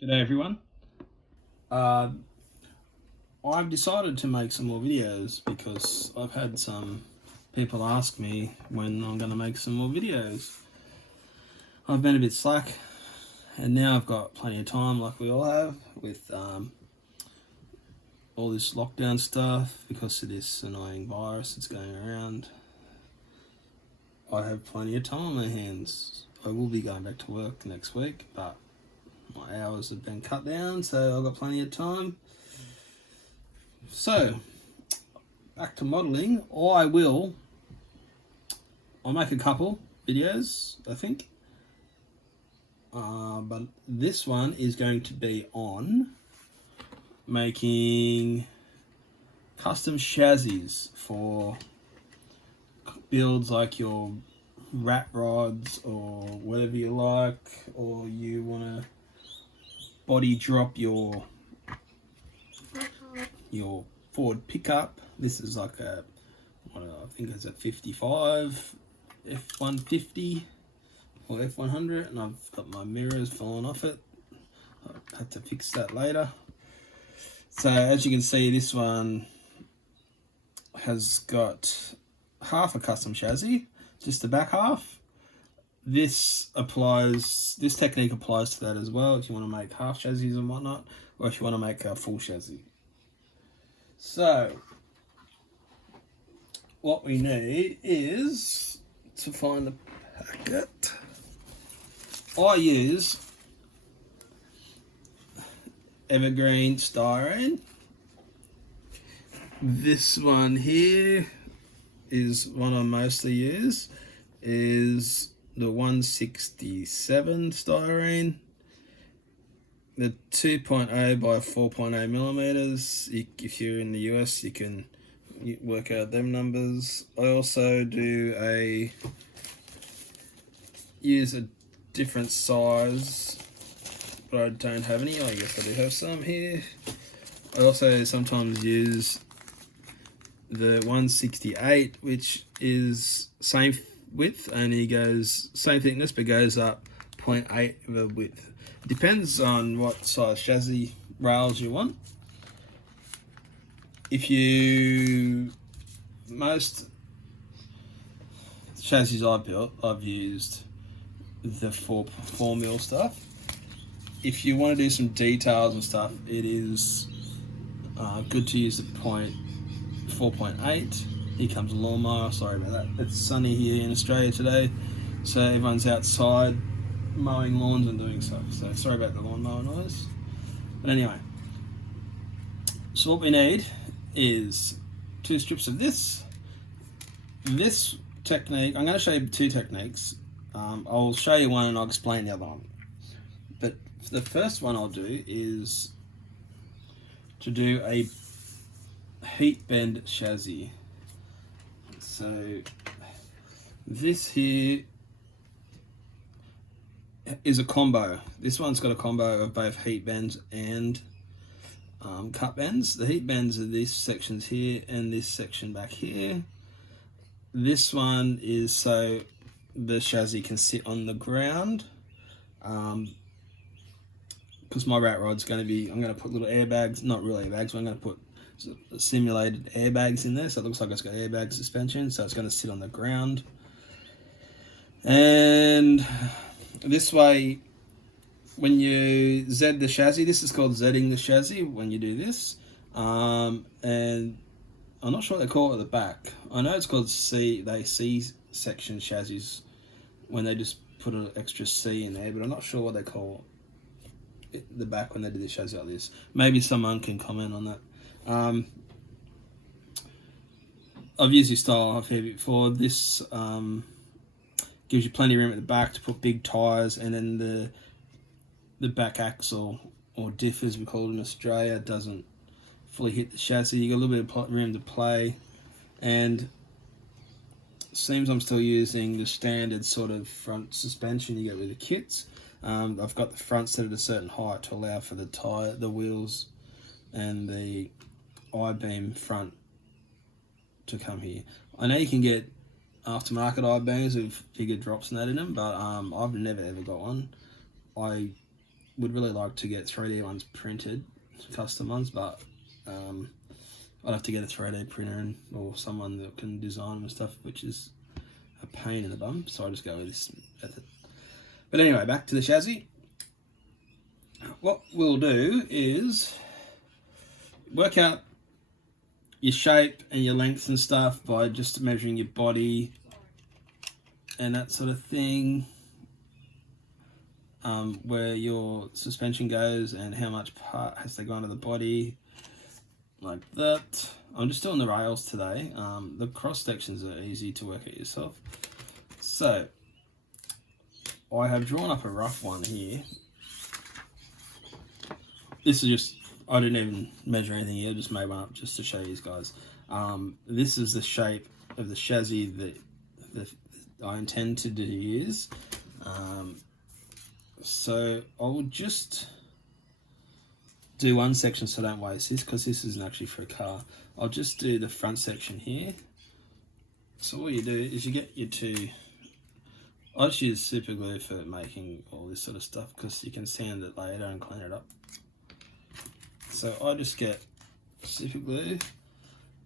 G'day everyone. Uh, I've decided to make some more videos because I've had some people ask me when I'm going to make some more videos. I've been a bit slack and now I've got plenty of time like we all have with all this lockdown stuff because of this annoying virus that's going around. I have plenty of time on my hands. I will be going back to work next week, but my hours have been cut down, so I've got plenty of time. So, back to modelling. I'll make a couple videos, I think. But this one is going to be on making custom chassis for builds like your rat rods or whatever you like, or you want to body drop your Ford pickup. This is like I think it's a 55 F-150 or F-100, and I've got my mirrors falling off it. I have to fix that later. So as you can see, this one has got half a custom chassis, just the back half. This technique applies to that as well if you want to make half chassis and whatnot, or if you want to make a full chassis. So what we need is to find the packet. I use evergreen styrene. This one here is one I mostly use, is the 167 styrene, the 2.0 by 4.0 millimeters. If you're in the US, you can work out them numbers. I also use a different size, but I don't have any. I guess I do have some here. I also sometimes use the 168, which is same width, only goes same thickness but goes up 0.8 of a width. Depends on what size chassis rails you want. Most chassis I've built, I've used the 4 mil stuff. If you want to do some details and stuff, it is good to use the 4.8. Here comes a lawnmower. Sorry about that. It's sunny here in Australia today, so everyone's outside mowing lawns and doing stuff. So sorry about the lawnmower noise. But anyway, so what we need is 2 strips of this. This technique, I'm going to show you 2 techniques. I'll show you one and I'll explain the other one. But the first one I'll do is to do a heat bend chassis. So this here is a combo. This one's got a combo of both heat bends and cut bends. The heat bends are these sections here and this section back here. This one is so the chassis can sit on the ground. Because my rat rod's going to be, I'm going to put little airbags, not real airbags, but I'm going to put simulated airbags in there, so it looks like it's got airbag suspension, so it's going to sit on the ground. And this way, when you Z the chassis, this is called Zing the chassis when you do this. And I'm not sure what they call it at the back. I know it's called C-section chassis when they just put an extra C in there, but I'm not sure what they call it the back when they do the chassis like this. Maybe someone can comment on that. I've used this style a fair bit before. This gives you plenty of room at the back to put big tyres, and then the back axle, or diff as we call it in Australia, doesn't fully hit the chassis. You got a little bit of room to play, and it seems I'm still using the standard sort of front suspension you get with the kits. I've got the front set at a certain height to allow for the wheels and the I-beam front to come here. I know you can get aftermarket I-beams with bigger drops and that in them, but I've never ever got one. I would really like to get 3D ones printed, custom ones, but I'd have to get a 3D printer or someone that can design them and stuff, which is a pain in the bum, so I just go with this method. But anyway, back to the chassis. What we'll do is work out your shape and your length and stuff by just measuring your body and that sort of thing, where your suspension goes and how much part has to go under the body, like that. I'm just doing the rails today. The cross sections are easy to work out yourself. So I have drawn up a rough one here. This is just, I didn't even measure anything here, just made one up just to show you guys. This is the shape of the chassis that I intend to use. So I'll just do one section so I don't waste this, because this isn't actually for a car. I'll just do the front section here. So what you do is you get your two, I just use super glue for making all this sort of stuff because you can sand it later and clean it up. So I just get super glue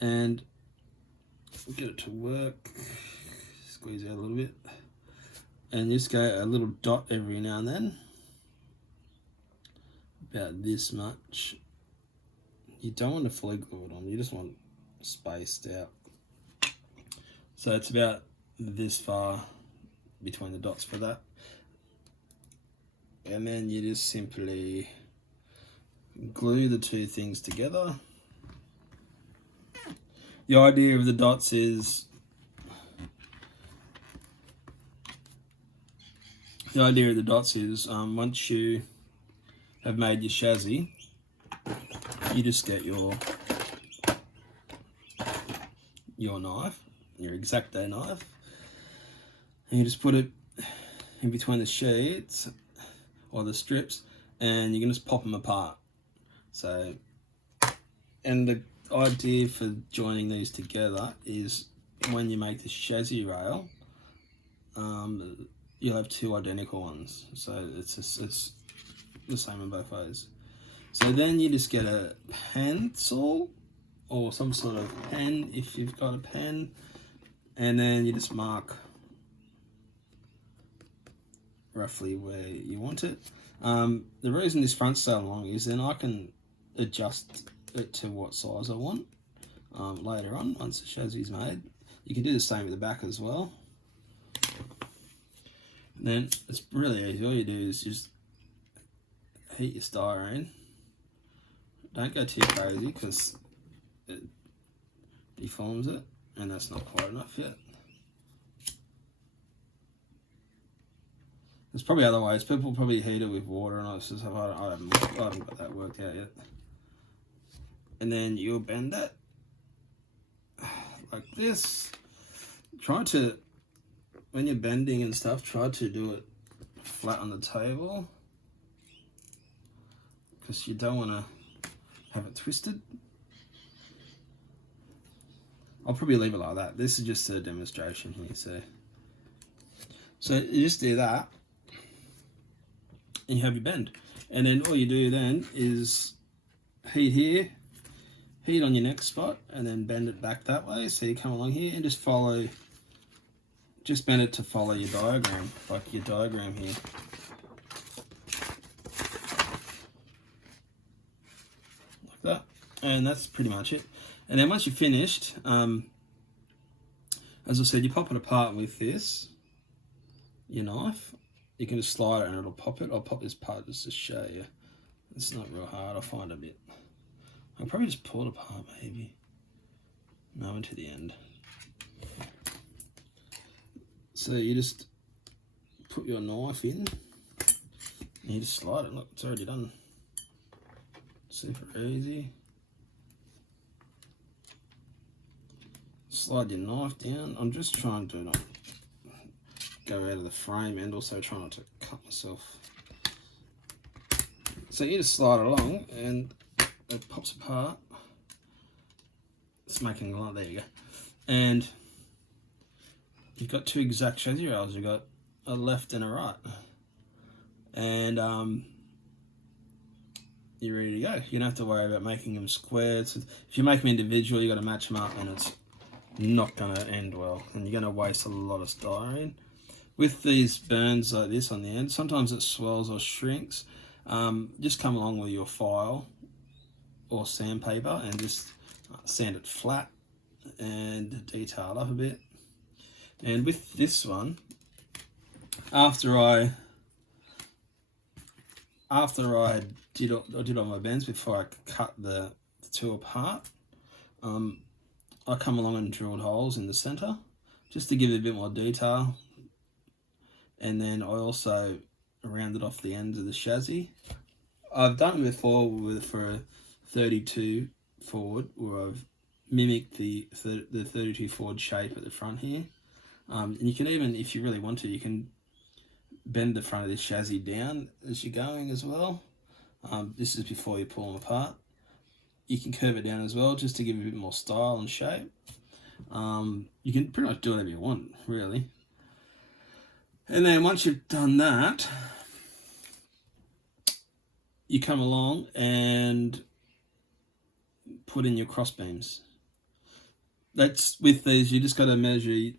and get it to work, squeeze out a little bit, and just go a little dot every now and then, about this much. You don't want to fully glue it on, you just want spaced out. So it's about this far between the dots for that. And then you just simply glue the two things together. The idea of the dots is, once you have made your chassis, you just get your knife, your X-Acto knife, and you just put it in between the sheets or the strips, and you can just pop them apart. So, and the idea for joining these together is when you make the chassis rail, you'll have two identical ones, so it's the same in both ways. So then you just get a pencil or some sort of pen if you've got a pen, and then you just mark roughly where you want it. The reason this front's so long is then I can adjust it to what size I want later on once the chassis is made. You can do the same with the back as well. And then it's really easy. All you do is just heat your styrene. Don't go too crazy because it deforms it, and that's not quite enough yet. There's probably other ways. People probably heat it with water and all this stuff. I haven't got that worked out yet. And then you'll bend that like this. Try to, when you're bending and stuff, try to do it flat on the table, because you don't want to have it twisted. I'll probably leave it like that. This is just a demonstration here. So you just do that, and you have your bend. And then all you do then is heat here, heat on your next spot, and then bend it back that way. So you come along here and just follow, just bend it to follow your diagram, like your diagram here. Like that. And that's pretty much it. And then once you're finished, as I said, you pop it apart with this, your knife. You can just slide it and it'll pop it. I'll pop this part just to show you. It's not real hard, I'll find a bit. I'll probably just pull it apart maybe. No, into the end. So you just put your knife in and you just slide it. Look, it's already done. Super easy. Slide your knife down. I'm just trying to not go out of the frame and also try not to cut myself. So you just slide it along and it pops apart. It's making a lot, there you go. And you've got two exact chassis rails. You've got a left and a right. And you're ready to go. You don't have to worry about making them square. If you make them individual, you got to match them up, and it's not going to end well, and you're going to waste a lot of styrene. With these burns like this on the end, sometimes it swells or shrinks. Just come along with your file or sandpaper and just sand it flat and detail it up a bit. And with this one, after I did all my bends before I cut the two apart, I come along and drilled holes in the center just to give it a bit more detail. And then I also rounded off the ends of the chassis. I've done it before for a 32 Ford, where I've mimicked the 32 Ford shape at the front here. And you can even, if you really want to, you can bend the front of this chassis down as you're going as well. This is before you pull them apart. You can curve it down as well, just to give it a bit more style and shape. You can pretty much do whatever you want, really. And then once you've done that, you come along and put in your cross beams. That's with these, you just got to measure, you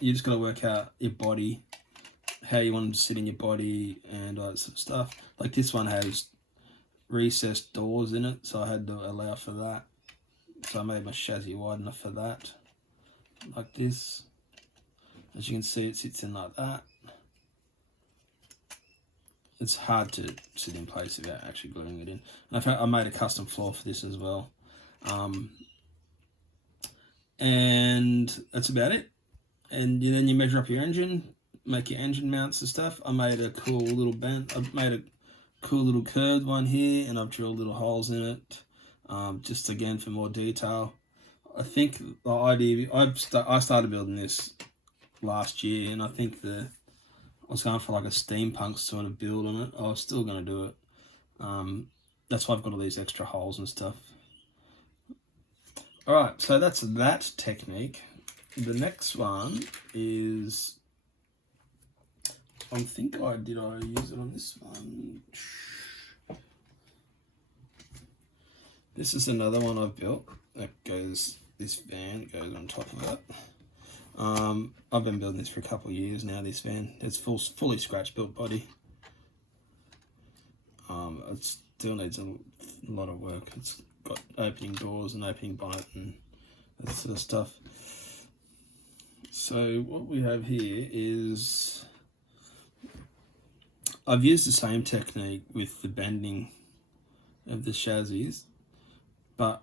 just got to work out your body, how you want them to sit in your body and all that sort of stuff. Like this one has recessed doors in it, so I had to allow for that. So I made my chassis wide enough for that, like this. As you can see, it sits in like that. It's hard to sit in place without actually gluing it in. And I made a custom floor for this as well. And that's about it. And then you measure up your engine, make your engine mounts and stuff. I made a cool little curved one here, and I've drilled little holes in it, just again for more detail. I think the idea, I started building this last year, and I think I was going for like a steampunk sort of build on it. I was still going to do it. That's why I've got all these extra holes and stuff. Alright, so that's that technique. The next one is, I think I use it on this one. This is another one I've built. This van goes on top of it. I've been building this for a couple of years now, this van. It's fully scratch built body. It still needs a lot of work. It's got opening doors and opening bonnet and that sort of stuff. So what we have here is, I've used the same technique with the bending of the chassis, but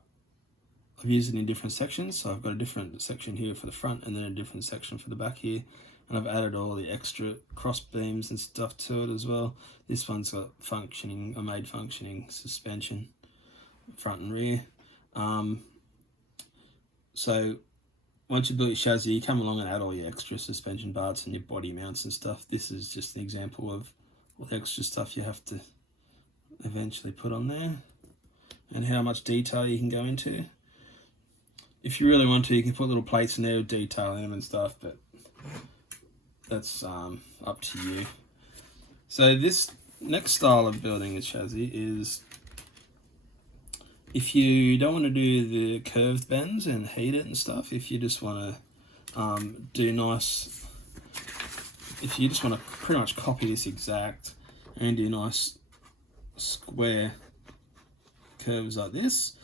I've used it in different sections. So I've got a different section here for the front and then a different section for the back here. And I've added all the extra cross beams and stuff to it as well. This one's got a made functioning suspension, front and rear. So once you build your chassis, you come along and add all your extra suspension parts and your body mounts and stuff. This is just an example of all the extra stuff you have to eventually put on there and how much detail you can go into. If you really want to, you can put little plates in there with detail in them and stuff, but that's up to you. So this next style of building a chassis is, if you don't want to do the curved bends and heat it and stuff, if you just want to if you just want to pretty much copy this exact and do nice square curves like this,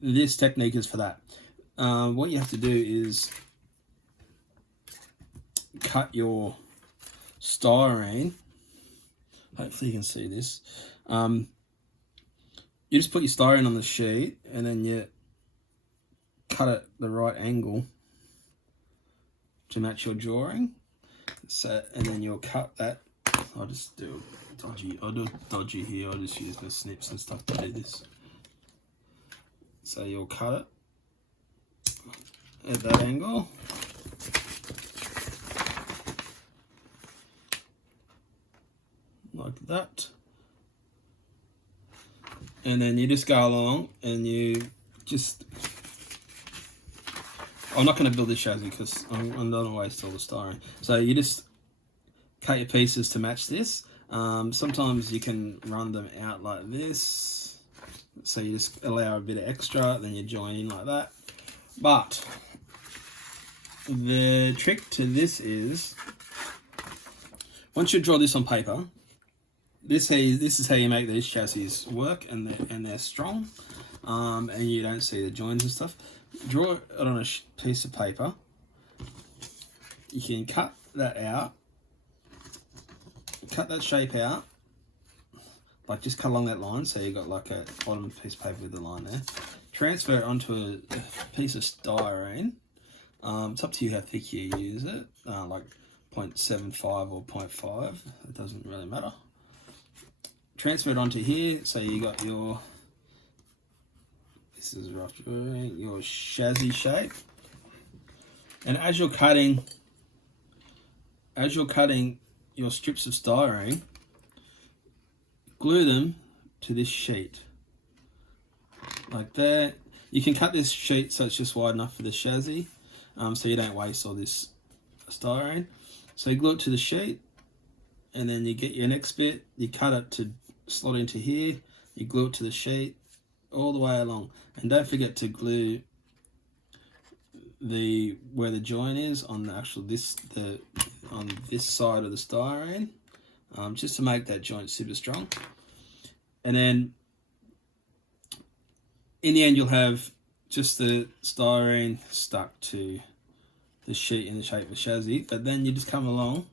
this technique is for that. What you have to do is cut your styrene. Hopefully you can see this. You just put your styrene on the sheet and then you cut it the right angle to match your drawing. So, and then you'll cut that. I'll just do dodgy here. I'll just use my snips and stuff to do this. So you'll cut it at that angle. Like that. And then you just go along and you just, I'm not going to build this chassis because I'm not going to waste all the styrene. So you just cut your pieces to match this. Sometimes you can run them out like this, so you just allow a bit of extra, then you join in like that. But the trick to this is, once you draw this on paper, this is how you make these chassis work, and they're strong, and you don't see the joins and stuff. Draw it on a piece of paper. You can cut that out, cut that shape out, like just cut along that line, so you got like a bottom piece of paper with the line there. Transfer it onto a piece of styrene. It's up to you how thick you use it, like 0.75 or 0.5, it doesn't really matter. Transfer it onto here, so you got your, this is rough drawing, your chassis shape. And as you're cutting your strips of styrene, glue them to this sheet, like that. You can cut this sheet so it's just wide enough for the chassis, so you don't waste all this styrene. So you glue it to the sheet, and then you get your next bit, you cut it to slot into here, you glue it to the sheet all the way along, and don't forget to glue where the joint is on the actual on this side of the styrene, just to make that joint super strong. And then in the end you'll have just the styrene stuck to the sheet in the shape of the chassis, but then you just come along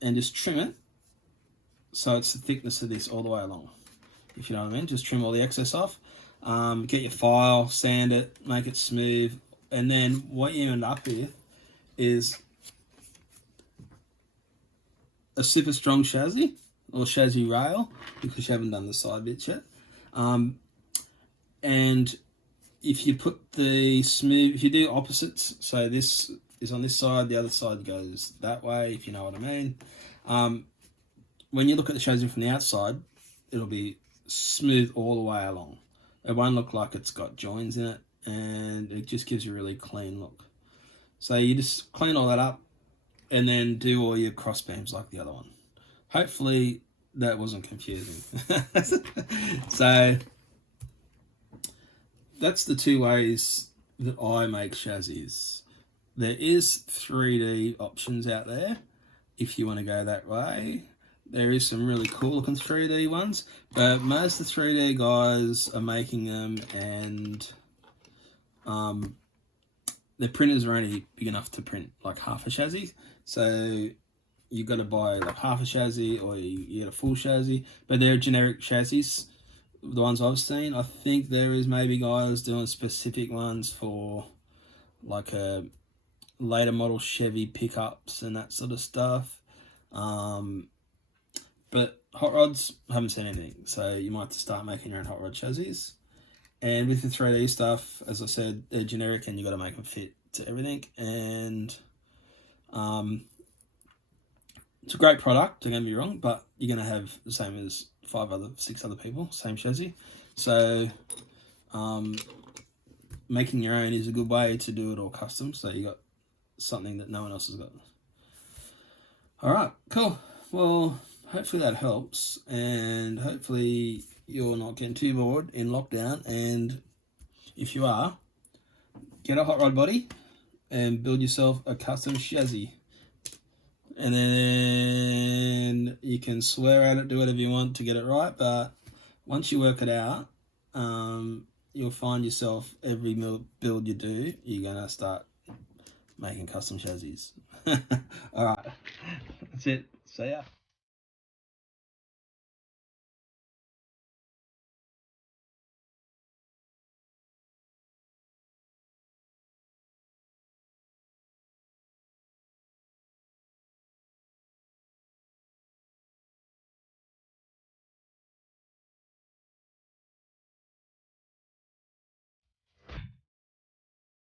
and just trim it so it's the thickness of this all the way along, if you know what I mean. Just trim all the excess off, get your file, sand it, make it smooth, and then what you end up with is a super strong chassis, or chassis rail, because you haven't done the side bits yet. And if you put if you do opposites, so this is on this side, the other side goes that way, if you know what I mean. When you look at the chassis from the outside, it'll be smooth all the way along. It won't look like it's got joins in it, and it just gives you a really clean look. So you just clean all that up, and then do all your cross beams like the other one. Hopefully that wasn't confusing. So that's the two ways that I make chassis. There is 3D options out there if you want to go that way. There is some really cool looking 3D ones, but most of the 3D guys are making them, and the printers are only big enough to print like half a chassis. So you've got to buy like half a chassis, or you get a full chassis, but they're generic chassis. The ones I've seen, I think there is maybe guys doing specific ones for like a later model Chevy pickups and that sort of stuff. But hot rods, I haven't seen anything, so you might have to start making your own hot rod chassis. And with the 3D stuff, as I said, they're generic, and you got to make them fit to everything. And it's a great product, don't get me wrong, but you're going to have the same as 6 other people, same chassis. So making your own is a good way to do it all custom, so you got something that no one else has got. All right, cool. Well, hopefully that helps, and hopefully you're not getting too bored in lockdown. And if you are, get a hot rod body and build yourself a custom chassis, and then you can swear at it, do whatever you want to get it right, but once you work it out, you'll find yourself, every build you do, you're gonna start making custom chassis. All right, that's it. See ya.